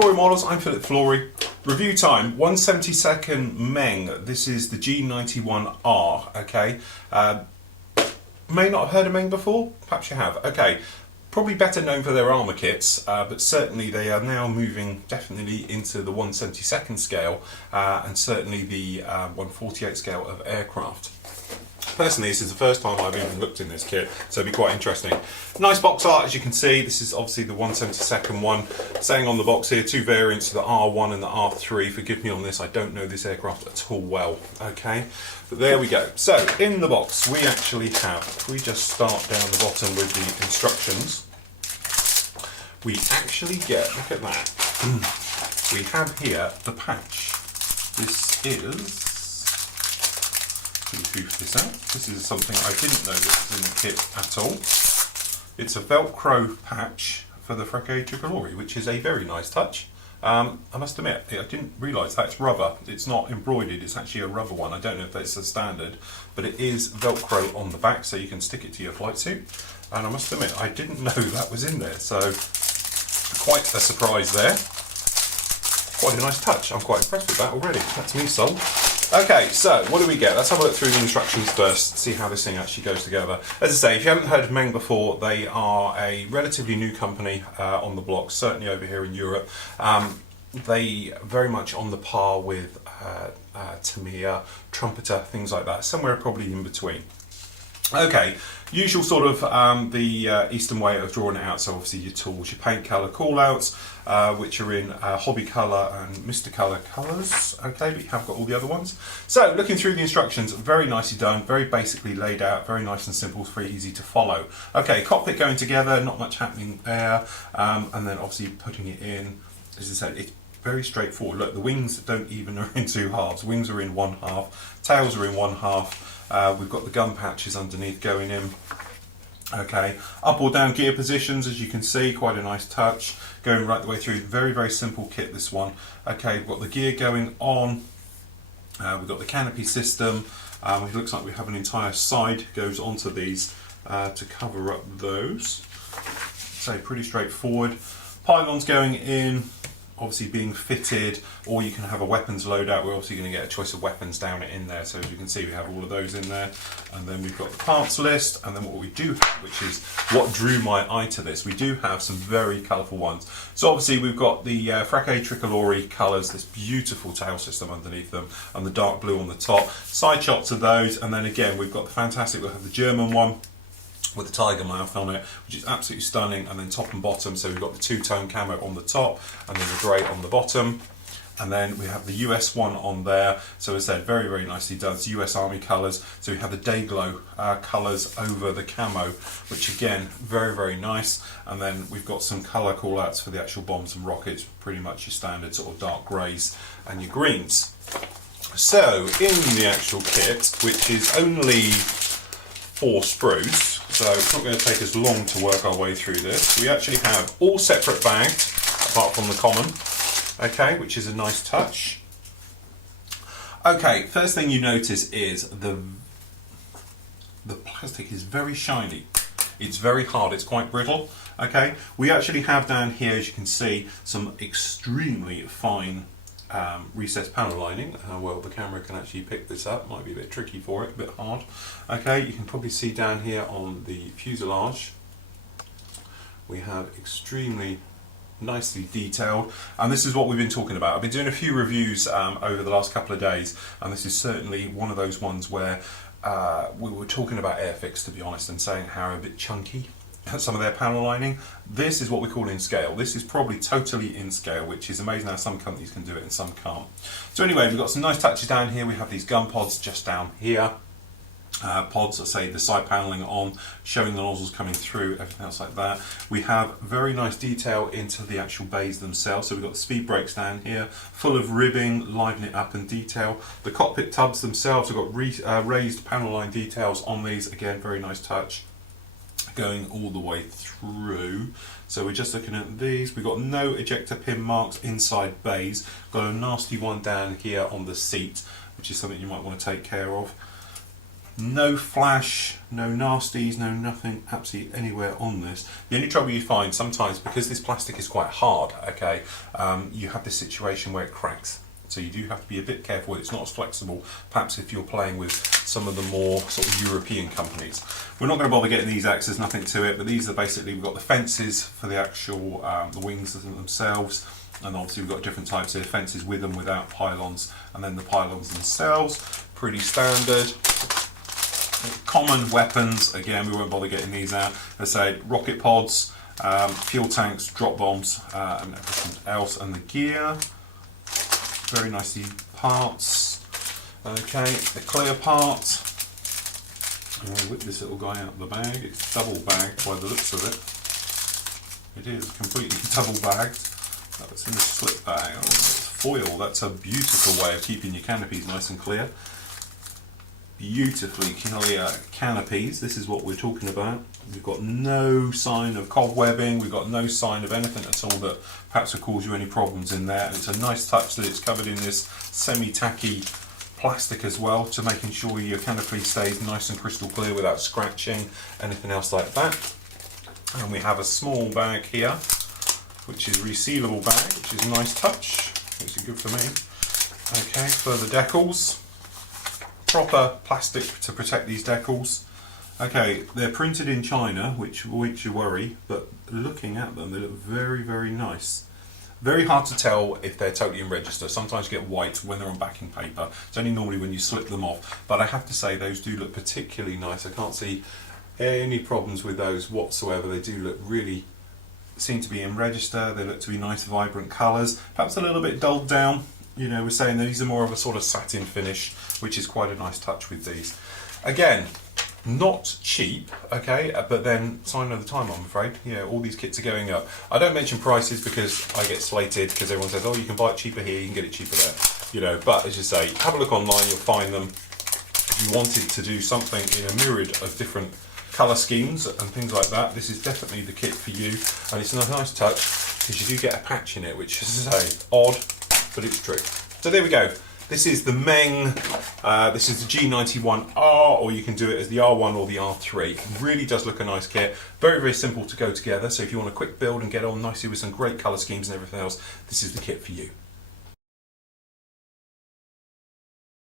Flory Models, I'm Philip Flory. Review time, 1/72 Meng. This is the G91R, okay. May not have heard of Meng before, perhaps you have. Okay, probably better known for their armour kits, but certainly they are now moving definitely into the 1/72 scale and certainly the 1/48 scale of aircraft. Personally, this is the first time I've even looked in this kit, so it'll be quite interesting. Nice box art, as you can see. This is obviously the 1/72 one. Saying on the box here, two variants, the R1 and the R3. Forgive me on this, I don't know this aircraft at all well, okay? But there we go. So, in the box, we actually have, if we just start down the bottom with the instructions, we actually get, look at that, we have here the patch. This is, hoof this out. This is something I didn't know that was in the kit at all. It's a Velcro patch for the Fraquet Tricolore, which is a very nice touch. I must admit, I didn't realise that's rubber. It's not embroidered, it's actually a rubber one. I don't know if that's a standard, but it is Velcro on the back, so you can stick it to your flight suit. And I must admit, I didn't know that was in there, so quite a surprise there. Quite a nice touch. I'm quite impressed with that already. That's me sold. Okay, so what do we get? Let's have a look through the instructions first, see how this thing actually goes together. As I say, if you haven't heard of Meng before, they are a relatively new company on the block, certainly over here in Europe. They very much on the par with Tamiya, Trumpeter, things like that, somewhere probably in between. Okay, usual sort of the Eastern way of drawing it out, so obviously your tools, your paint colour callouts, which are in hobby colour and Mr. Colour colours, okay, but you have got all the other ones. So, looking through the instructions, very nicely done, very basically laid out, very nice and simple, it's very easy to follow. Okay, cockpit going together, not much happening there, and then obviously putting it in, as I said, it's very straightforward. Look, the wings don't even are in two halves, wings are in one half, tails are in one half. We've got the gun patches underneath going in. Okay, up or down gear positions, as you can see, quite a nice touch. Going right the way through, very, very simple kit, this one. Okay, we've got the gear going on. We've got the canopy system. It looks like we have an entire side goes onto these to cover up those. So pretty straightforward. Pylons going in, obviously being fitted, or you can have a weapons loadout. We're obviously going to get a choice of weapons down in there, so as you can see we have all of those in there. And then we've got the parts list, and then what we do have, which is what drew my eye to this, we do have some very colourful ones. So obviously we've got the Fraquet Tricolore colours, this beautiful tail system underneath them, and the dark blue on the top. Side shots of those, and then again we've got the fantastic, we'll have the German one with the tiger mouth on it, which is absolutely stunning, and then top and bottom, so we've got the two-tone camo on the top and then the grey on the bottom, and then we have the US one on there. So as I said, very, very nicely done. It's US Army colours, so we have the day glow colours over the camo, which again, very, very nice. And then we've got some colour call-outs for the actual bombs and rockets, pretty much your standard sort of dark greys and your greens. So in the actual kit, which is only 4 sprues, so it's not going to take us long to work our way through this. We actually have all separate bags, apart from the common, okay, which is a nice touch. Okay, first thing you notice is the plastic is very shiny. It's very hard, it's quite brittle, okay. We actually have down here, as you can see, some extremely fine recessed panel lining. Well, the camera can actually pick this up, might be a bit tricky for it, a bit hard. Okay, you can probably see down here on the fuselage we have extremely nicely detailed, and this is what we've been talking about. I've been doing a few reviews over the last couple of days, and this is certainly one of those ones where we were talking about Airfix, to be honest, and saying how a bit chunky some of their panel lining. This is what we call in scale. This is probably totally in scale, which is amazing how some companies can do it and some can't. So anyway, we've got some nice touches down here. We have these gun pods just down here. Pods, I say the side panelling on, showing the nozzles coming through, everything else like that. We have very nice detail into the actual bays themselves. So we've got the speed brakes down here, full of ribbing, liven it up in detail. The cockpit tubs themselves, we've got raised panel line details on these. Again, very nice touch, going all the way through. So we're just looking at these. We've got no ejector pin marks inside bays. Got a nasty one down here on the seat, which is something you might want to take care of. No flash, no nasties, no nothing absolutely anywhere on this. The only trouble you find sometimes, because this plastic is quite hard, okay, you have this situation where it cracks. So you do have to be a bit careful. It's not as flexible, perhaps if you're playing with some of the more sort of European companies. We're not going to bother getting these axe, there's nothing to it, but these are basically, we've got the fences for the actual, the wings themselves, and obviously we've got different types of fences with and without pylons, and then the pylons themselves, pretty standard. Common weapons, again, we won't bother getting these out. As I say, rocket pods, fuel tanks, drop bombs, and everything else, and the gear. Very nicely parts. Okay, the clear part. I'll whip this little guy out of the bag. It's double bagged by the looks of it. It is completely double bagged. That's in a slip bag. Oh, it's foil. That's a beautiful way of keeping your canopies nice and clear. Beautifully clear canopies. This is what we're talking about. We've got no sign of cobwebbing, we've got no sign of anything at all that perhaps will cause you any problems in there. And it's a nice touch that it's covered in this semi-tacky plastic as well, to making sure your canopy stays nice and crystal clear without scratching, anything else like that. And we have a small bag here, which is a resealable bag, which is a nice touch, which is good for me. Okay, for the decals. Proper plastic to protect these decals. Okay, they're printed in China, which you worry, but looking at them, they look very, very nice. Very hard to tell if they're totally in register. Sometimes you get white when they're on backing paper. It's only normally when you slip them off. But I have to say, those do look particularly nice. I can't see any problems with those whatsoever. They do look really, seem to be in register. They look to be nice, vibrant colours. Perhaps a little bit dulled down. You know, we're saying these are more of a sort of satin finish, which is quite a nice touch with these. Again, not cheap, okay, but then sign of the time, I'm afraid. Yeah, all these kits are going up. I don't mention prices because I get slated, because everyone says, oh, you can buy it cheaper here, you can get it cheaper there. You know, but as you say, have a look online, you'll find them. If you wanted to do something in a myriad of different colour schemes and things like that, this is definitely the kit for you. And it's a nice touch, because you do get a patch in it, which is, as I say, odd, but it's true. So there we go. This is the Meng, this is the G91R, or you can do it as the R1 or the R3. It really does look a nice kit. Very, very simple to go together. So if you want a quick build and get on nicely with some great colour schemes and everything else, this is the kit for you.